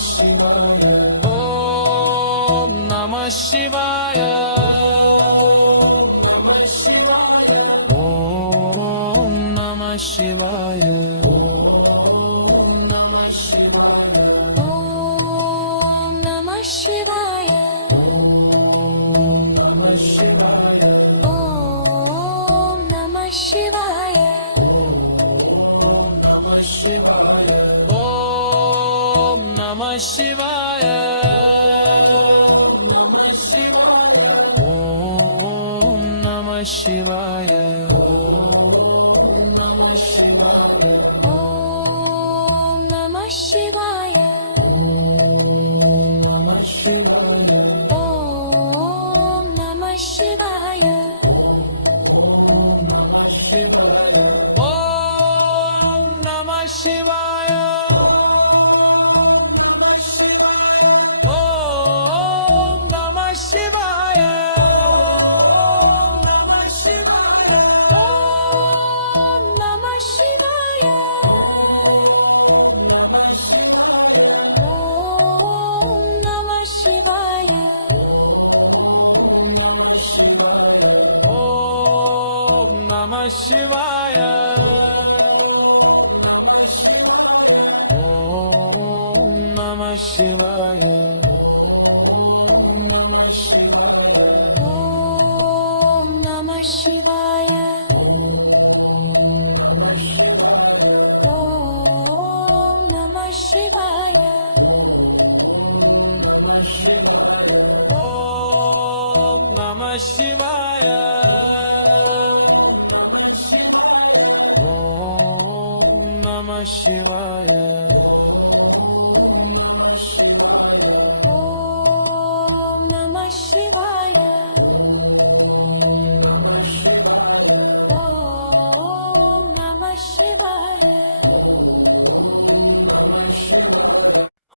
शिवाय ओम नमः शिवाय नमः शिवाय ओम नमः शिवाय नमः शिवाय ॐ नमः शिवाय नमः शिवाय ॐ नमः शिवाय नमः शिवाय ओम नमः शिवाय नमः शिवाय ओम नमः शिवाय नमः शिवाय ॐ नमः शिवाय नमः शिवाय ॐ नमः शिवाय नमः शिवाय ओम नमः शिवाय नमः शिवाय ओम नमः शिवाय नमः शिवाय ॐ नमः शिवाय नमः शिवाय ॐ नमः शिवाय नमः शिवाय ओम नमः शिवाय नमः शिवाय ओम नमः शिवाय नमः शिवाय ॐ नमः शिवाय नमः शिवाय ॐ नमः शिवाय नमः शिवाय ओम नमः शिवाय ओम नमः शिवाय ॐ नमः शिवाय